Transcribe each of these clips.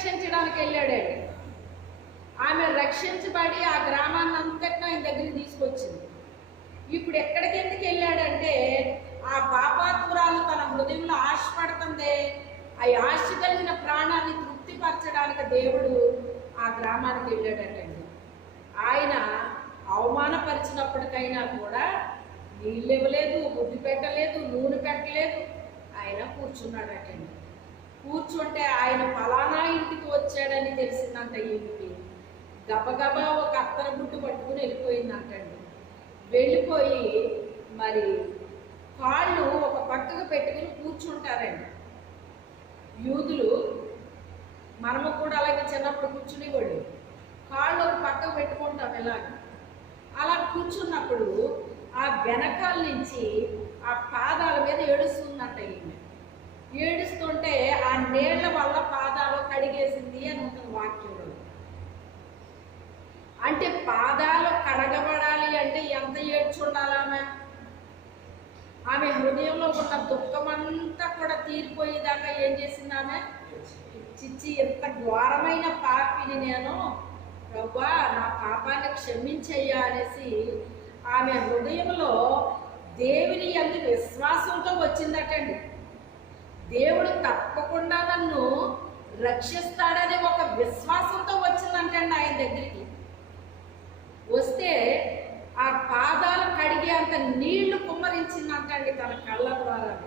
రక్షించడానికి వెళ్ళాడండి ఆమె రక్షించబడి ఆ గ్రామాన్ని అంతటిని ఆయన దగ్గరికి తీసుకొచ్చింది. ఇప్పుడు ఎక్కడికి ఎందుకు వెళ్ళాడంటే ఆ పాపాత్మురాలు తన హృదయంలో ఆశపడుతుంది. ఆ ఆశ కలిగిన ప్రాణాన్ని తృప్తిపరచడానికి దేవుడు ఆ గ్రామానికి వెళ్ళాడటండి. ఆయన అవమానపరిచినప్పటికైనా కూడా నీళ్ళు ఇవ్వలేదు బుద్ధి పెట్టలేదు నూనె పెట్టలేదు. ఆయన కూర్చున్నాడటండి. కూర్చుంటే ఆయన ఫలానా ఇంటికి వచ్చాడని తెలిసిందంట ఈమెకి గబగబా ఒక అత్తర గుడ్డు పట్టుకుని వెళ్ళిపోయిందంటండి. వెళ్ళిపోయి మరి కాళ్ళు ఒక పక్కకు పెట్టుకుని కూర్చుంటారండి. యూదులు మనము కూడా అలాగే చిన్నప్పుడు కూర్చునేవాడు కాళ్ళు ఒక పక్కకు పెట్టుకుంటాం ఇలాగ. అలా కూర్చున్నప్పుడు ఆ వెనకాల నుంచి ఆ పాదాల మీద ఏడుస్తుందంట ఈమె. ఏడుస్తుంటే ఆ నీళ్ళ వల్ల పాదాలు కడిగేసింది అని ఉంటుంది వాక్యంలో. అంటే పాదాలు కడగబడాలి అంటే ఎంత ఏడ్చుండాలి ఆమె? ఆమె హృదయంలో ఉన్న దుఃఖమంతా కూడా తీరిపోయేదాకా ఏం చేసింది ఆమె? చిచ్చి ఎంత ఘోరమైన పాపిని నేను. ప్రభా నా పాపాన్ని క్షమించయ్యా అనేసి ఆమె హృదయంలో దేవుని ఎందు విశ్వాసంతో వచ్చిందటండి. దేవుడు తప్పకుండా నన్ను రక్షిస్తాడనే ఒక విశ్వాసంతో వచ్చిందంటండి ఆయన దగ్గరికి. వస్తే ఆ పాదాలు కడిగే అంత నీళ్ళు కుమ్మరించిందంటండి తన కళ్ళ ద్వారా.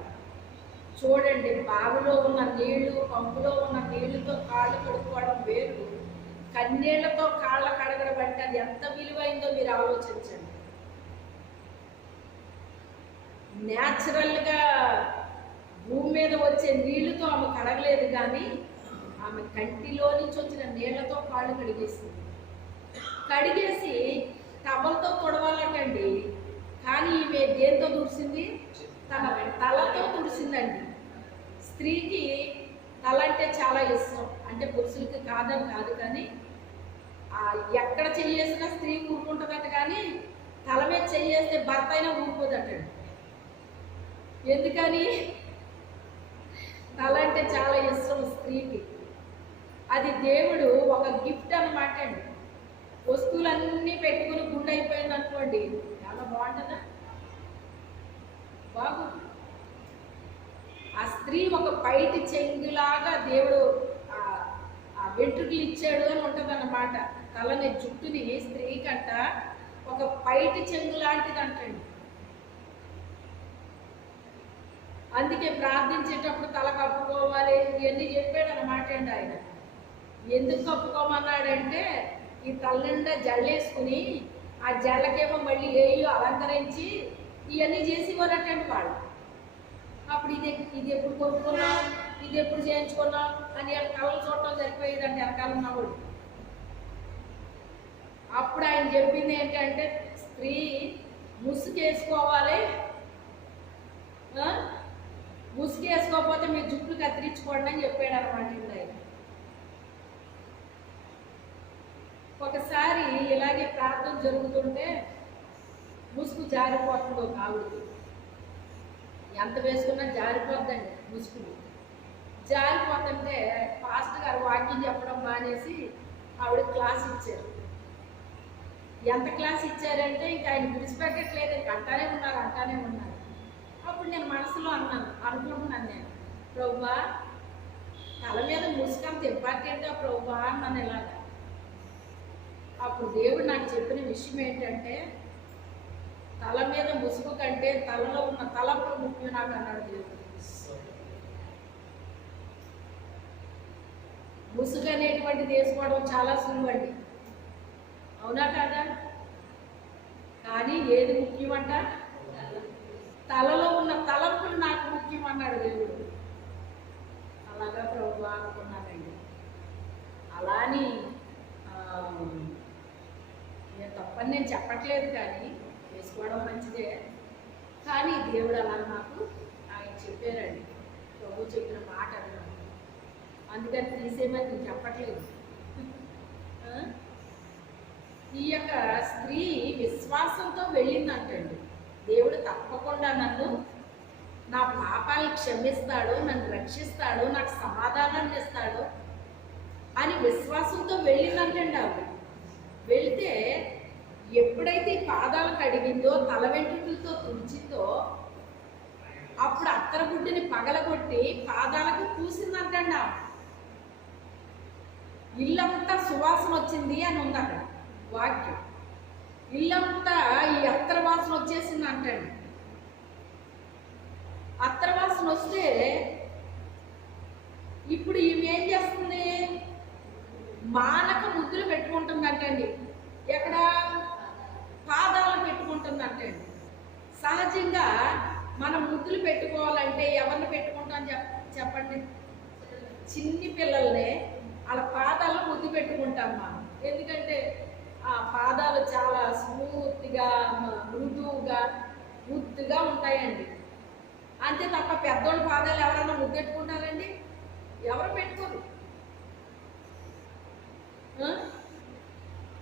చూడండి బావిలో ఉన్న నీళ్ళు పంపులో ఉన్న నీళ్ళతో కాళ్ళు కడుక్కోవడం వేరు. కన్నీళ్ళతో కాళ్ళ కడగడం అంటే అది ఎంత విలువైందో మీరు ఆలోచించండి. న్యాచురల్గా భూమి మీద వచ్చే నీళ్ళతో ఆమె కడగలేదు కానీ ఆమె కంటిలో నుంచి వచ్చిన నీళ్ళతో కాళ్ళు కడిగేసింది. కడిగేసి టవల్తో తొడవాలటండి. కానీ ఈమె దేంతో తుడిసింది? తన తలతో తుడిసిందండి. స్త్రీకి తల అంటే చాలా ఇష్టం. అంటే పురుషులకి కాదని కాదు కానీ ఆ ఎక్కడ చెయ్యేసినా స్త్రీ ఊరుకుంటుందట కానీ తల మీద చెయ్యేస్తే భర్త అయినా ఊరుకోదటండి. ఎందుకని? తల అంటే చాలా ఇష్టం స్త్రీకి. అది దేవుడు ఒక గిఫ్ట్ అనమాట అండి. వస్తువులన్నీ పెట్టుకుని గుండె అయిపోయింది అనుకోండి చాలా బాగుంటుందా? బాగు. ఆ స్త్రీ ఒక పైటి చెంగులాగా దేవుడు ఆ- వెంట్రుకలు ఇచ్చాడు అని ఉంటుంది అన్నమాట తలని జుట్టుని స్త్రీకంట ఒక పైటి చెంగు లాంటిది అంటండి అందుకే ప్రార్థించేటప్పుడు తల కప్పుకోవాలి ఇవన్నీ చెప్పాడు అనమాట అండి ఆయన. ఎందుకు కప్పుకోమన్నాడంటే ఈ తలనిండా జల్లేసుకుని ఆ జల్లకేమో మళ్ళీ ఏయో అలంకరించి ఇవన్నీ చేసి ఇవ్వరటండి వాళ్ళు. అప్పుడు ఇది ఇది ఎప్పుడు కొనుక్కున్నాం ఇది ఎప్పుడు చేయించుకున్నాం అని వాళ్ళ చూడటం సరిపోయేదండి వెనకాల ఉన్నవాడు అప్పుడు ఆయన చెప్పింది ఏంటంటే స్త్రీ ముసుగేసుకోవాలి ముసుగేసుకోకపోతే మీ జుట్లు కత్తిరించుకోండి అని చెప్పాడు అనమాట ఆయన. ఒకసారి ఇలాగే ప్రార్థన జరుగుతుంటే ముసుగు జారిపోతుంది ఒక ఆవిడకి. ఎంత వేసుకున్నా జారిపోద్దండి ముసుగులు. జారిపోతుంటే పాస్టర్ గారు వాక్యం చెప్పడం మానేసి ఆవిడ క్లాస్ ఇచ్చారు. ఎంత క్లాస్ ఇచ్చారంటే ఇంకా ఆయన విడిచిపెట్టట్లేదు ఇంక అంటానే ఉన్నారు అంటానే ఉన్నారు. అప్పుడు నేను మనసులో అన్నాను అనుకుంటున్నాను నేను. ప్రభువా తల మీద ముసుకంత ఇంపార్టెంటా ప్రభువా అన్నాను ఇలాగ. అప్పుడు దేవుడు నాకు చెప్పిన విషయం ఏంటంటే తల మీద ముసుగు కంటే తలలో ఉన్న తలంపులు ముఖ్యం నాకు అన్నాడు దేవుడు. ముసుగు అనేటువంటిది వేసుకోవడం చాలా సులువండి అవునా కాదా? కానీ ఏది ముఖ్యమంట? తలలో ఉన్న తలంపులు నాకు ముఖ్యం అన్నాడు దేవుడు. అలాగా ప్రభు అనుకున్నానండి అలా అని నేను తప్పని నేను చెప్పట్లేదు కానీ వేసుకోవడం మంచిదే. కానీ దేవుడు అలా నాకు ఆయన చెప్పారండి. ప్రభు చెప్పిన మాట అన్నాను అందుకని తీసేమని నేను చెప్పట్లేదు. ఈ యొక్క స్త్రీ విశ్వాసంతో వెళ్ళిందంటండి. తప్పకుండా నన్ను నా పాపాలు క్షమిస్తాడు నన్ను రక్షిస్తాడు నాకు సమాధానాన్ని ఇస్తాడు విశ్వాసంతో వెళ్ళిందంటండి ఆవిడ. వెళ్తే ఎప్పుడైతే పాదాలు కడిగిందో తల వెంట్రుకలతో తుడిచిందో అప్పుడు అత్తరగుడ్డిని పగలగొట్టి పాదాలకు పూసిందంటండి ఆవిడ. ఇల్లంతా సువాసన వచ్చింది అని ఉంది అక్కడ వాక్యం. ఇల్లంతా ఈ అత్తర వాసన వచ్చేసింది అంటండి అత్తరవాసన వస్తే ఇప్పుడు ఈమె ఏం చేస్తుంది? మానక ముద్దులు పెట్టుకుంటుందంటండి. ఎక్కడ? పాదాలు పెట్టుకుంటుందంటండి. సహజంగా మనం ముద్దులు పెట్టుకోవాలంటే ఎవరిని పెట్టుకుంటాం చెప్ప చెప్పండి? చిన్ని పిల్లల్ని వాళ్ళ పాదాలు ముద్దు పెట్టుకుంటాం మనం. ఎందుకంటే ఆ పాదాలు చాలా స్మూత్గా మృదువుగా ముద్దుగా ఉంటాయండి. అంతే తప్ప పెద్దోళ్ళ పాదాలు ఎవరైనా ముద్దెట్టుకుంటారండి ఎవరు పెట్టుకోరు.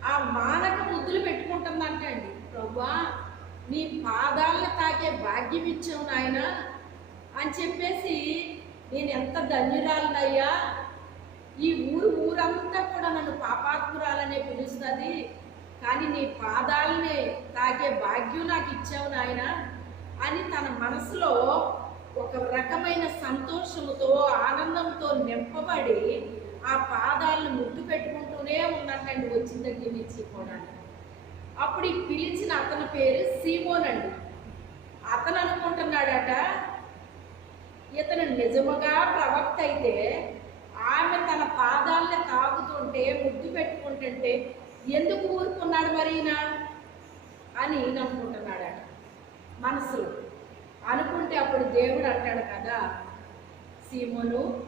ఆ? మానక ముద్దులు పెట్టుకుంటుందంట అండి ప్రభా నీ పాదాలను తాకే భాగ్యం ఇచ్చావు నాయన అని చెప్పేసి నేను ఎంత ధన్యురాలనయ్యా? ఈ ఊరు ఊరంతా కూడా నన్ను పాపాత్మురాలనే పిలుస్తుంది. కానీ నీ పాదాలనే తాకే భాగ్యం నాకు ఇచ్చావు నాయన. అని తన మనసులో ఒక రకమైన సంతోషముతో ఆనందంతో నింపబడి ఆ పాదాలను ముద్దు పెట్టుకుంటూనే ఉన్నట్టండి వచ్చిన దగ్గర నుంచి కూడా అప్పుడు ఈ పిలిచిన అతని పేరు సీమోన్ అండి. అతను అనుకుంటున్నాడట ఇతను నిజముగా ప్రవక్త అయితే ఆమె తన పాదాలని తాగుతుంటే ముద్దు పెట్టుకుంటుంటే ఎందుకు ఊరుకున్నాడు మరి అని ఈయన అనుకుంటున్నాడట మనసులో. అనుకుంటే అప్పుడు దేవుడు అంటాడు కదా సీమోను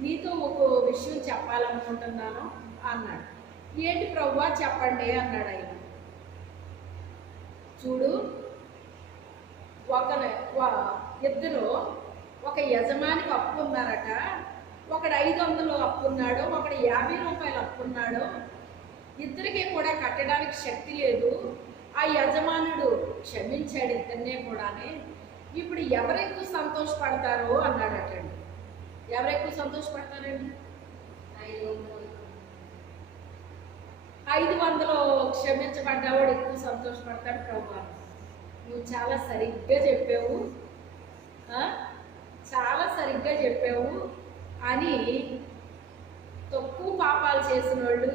నీతో ఒక విషయం చెప్పాలనుకుంటున్నాను అన్నాడు. ఏంటి ప్రవ్వా చెప్పండి అన్నాడు ఆయన. చూడు ఒక ఇద్దరు ఒక యజమానికి అప్పు ఉన్నారట ఒకడు ఐదు వందలు అప్పు ఉన్నాడు ఒకడు యాభై రూపాయలు అప్పు ఉన్నాడు. ఇద్దరికి కూడా కట్టడానికి శక్తి లేదు. ఆ యజమానుడు క్షమించాడు ఇద్దరినే కూడానే. ఇప్పుడు ఎవరు ఎక్కువ సంతోషపడతారో అన్నాడటండి. ఎవరు ఎవరెక్కువ సంతోషపడతారండి? ఐదు వందలు. క్షమించబడ్డవాడు ఎక్కువ సంతోషపడతాడు ప్రభు. నువ్వు చాలా సరిగ్గా చెప్పావు. చాలా సరిగ్గా చెప్పావు. అని తక్కువ పాపాలు చేసిన వాళ్ళు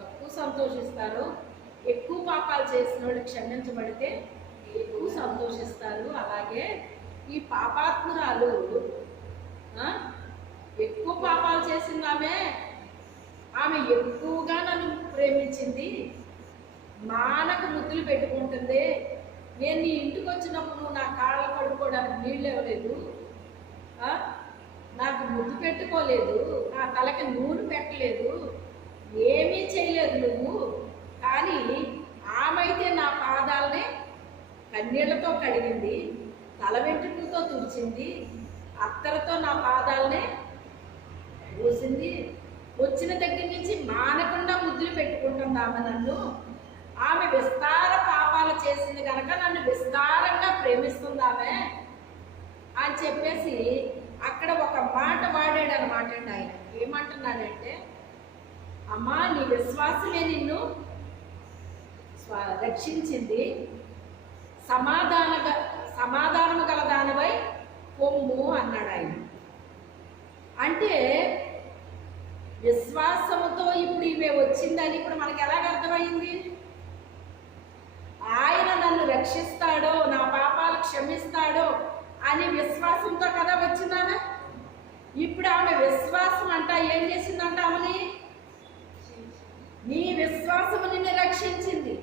తక్కువ సంతోషిస్తారు ఎక్కువ పాపాలు చేసిన వాళ్ళు క్షమించబడితే ఎక్కువ సంతోషిస్తారు. అలాగే ఈ పాపాత్మురాలు ఎక్కువ పాపాలు చేసింది ఆమె. ఆమె ఎక్కువగా నన్ను ప్రేమించింది. మానకు ముద్దులు పెట్టుకుంటుంది. నేను నీ ఇంటికి వచ్చినప్పుడు నువ్వు నా కాళ్ళ కడుక్కోవడానికి నీళ్ళు ఇవ్వలేదు. నాకు ముద్దు పెట్టుకోలేదు. నా తలకి నూనె పెట్టలేదు. ఏమీ చేయలేదు నువ్వు. కానీ ఆమె అయితే నా పాదాలనే కన్నీళ్ళతో కడిగింది తల వెంట్రుకలతో తుడిచింది అత్తలతో నా పాదాలనే పోసింది వచ్చిన దగ్గర నుంచి మానకుండా ముద్దులు పెట్టుకుంటుంది ఆమె నన్ను. ఆమె విస్తార పాపాలు చేసింది కనుక నన్ను విస్తారంగా ప్రేమిస్తుంది ఆమె అని చెప్పేసి అక్కడ ఒక మాట వాడాడు అనమాట అండి ఆయన. ఏమంటున్నాడంటే అమ్మా నీ విశ్వాసమే నిన్ను రక్షించింది. సమాధాన సమాధానము గల దానివై పొమ్ము అన్నాడు ఆయన అంటే విశ్వాసముతో ఇప్పుడు ఈమె వచ్చిందని ఇప్పుడు మనకి ఎలాగ అర్థమైంది? ఆయన నన్ను రక్షిస్తాడో నా పాపాలు క్షమిస్తాడో అని విశ్వాసంతో కదా వచ్చిందామె? ఇప్పుడు ఆమె విశ్వాసం అంట ఏం చేసిందంట ఆమెని? నీ విశ్వాసము నిన్ను రక్షించింది.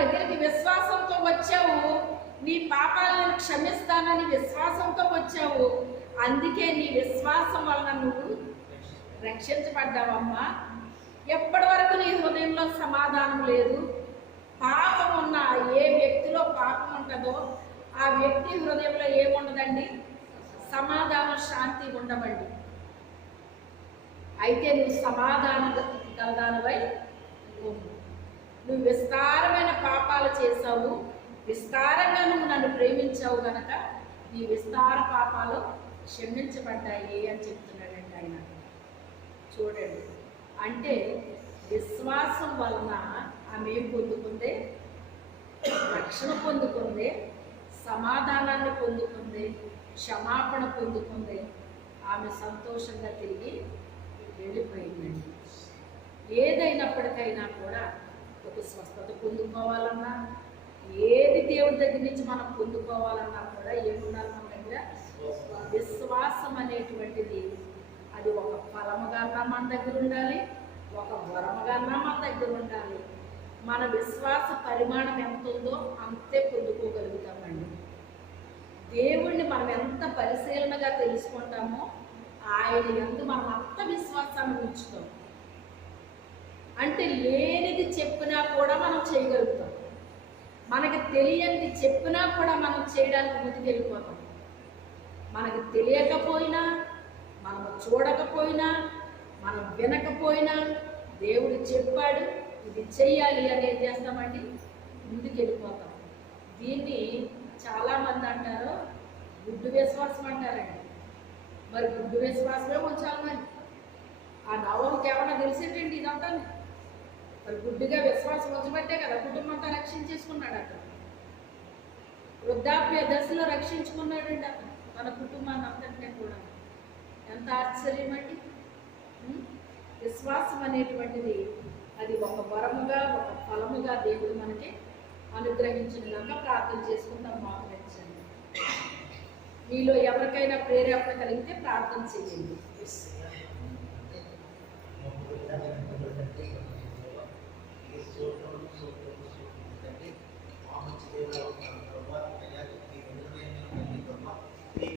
దగ్గరికి విశ్వాసంతో వచ్చావు. నీ పాపాలను క్షమిస్తానని విశ్వాసంతో వచ్చావు. అందుకే నీ విశ్వాసం వలన నువ్వు రక్షించబడ్డావమ్మా. ఎప్పటి వరకు నీ హృదయంలో సమాధానం లేదు? పాపం ఉన్న ఏ వ్యక్తిలో పాపం ఉంటుందో ఆ వ్యక్తి హృదయంలో ఏముండదండి? సమాధానం శాంతి ఉండవండి అయితే నువ్వు సమాధానం గలదానివై ఉండు. నువ్వు విస్తారమైన పాపాలు చేశావు విస్తారంగా నువ్వు నన్ను ప్రేమించావు గనక నీ విస్తార పాపాలు క్షమించబడ్డాయి అని చెప్తున్నాడండి ఆయన. చూడండి. అంటే విశ్వాసం వలన ఆమె ఏం పొందుకుంది? రక్షణ పొందుకుంది సమాధానాన్ని పొందుకుంది క్షమాపణ పొందుకుంది. ఆమె సంతోషంగా తిరిగి వెళ్ళిపోయిందండి. ఏదైనప్పటికైనా కూడా ఒక స్వస్థత పొందుకోవాలన్నా ఏది దేవుడి దగ్గర నుంచి మనం పొందుకోవాలన్నా కూడా ఏముండాలి మన దగ్గర? విశ్వాసం అనేటువంటిది. అది ఒక ఫలముగా మన దగ్గర ఉండాలి? ఒక వరముగా మన దగ్గర ఉండాలి? మన విశ్వాస పరిమాణం ఎంత ఉందో అంతే పొందుకోగలుగుతామండి. దేవుణ్ణి మనం ఎంత పరిశీలనగా తెలుసుకుంటామో ఆయన ఎందు మనం అంత విశ్వాసాన్ని ఉంచుతాం. అంటే లేనిది చెప్పినా కూడా మనం చేయగలుగుతాం. మనకి తెలియనిది చెప్పినా కూడా మనం చేయడానికి ముందుకెళ్ళిపోతాం. మనకి తెలియకపోయినా మనం చూడకపోయినా మనం వినకపోయినా దేవుడు చెప్పాడు ఇది చెయ్యాలి అనేది చేస్తామండి? ముందుకెళ్ళిపోతాం. దీన్ని చాలామంది అంటారు గుడ్డు విశ్వాసం అంటారండి. మరి గుడ్డు విశ్వాసమే ఉంచాలి మరి ఆ నవకి ఏమన్నా తెలిసేటండి ఇదంతా? మరి గుడ్డుగా విశ్వాసం ఉంచబట్టే కదా కుటుంబం అంతా రక్షించేసుకున్నాడు అక్కడ వృద్ధాప్య దశలో రక్షించుకున్నాడండి అతను తన కుటుంబాన్ని అంతటినీ కూడా. ఎంత ఆశ్చర్యం అండి. విశ్వాసం అనేటువంటిది అది ఒక వరముగా ఒక ఫలముగా దేవుడు మనకి అనుగ్రహించిన విధంగా ప్రార్థన చేసుకుందాం మాట్లాడించండి మీలో ఎవరికైనా ప్రేరేపణ కలిగితే ప్రార్థన చేయండి.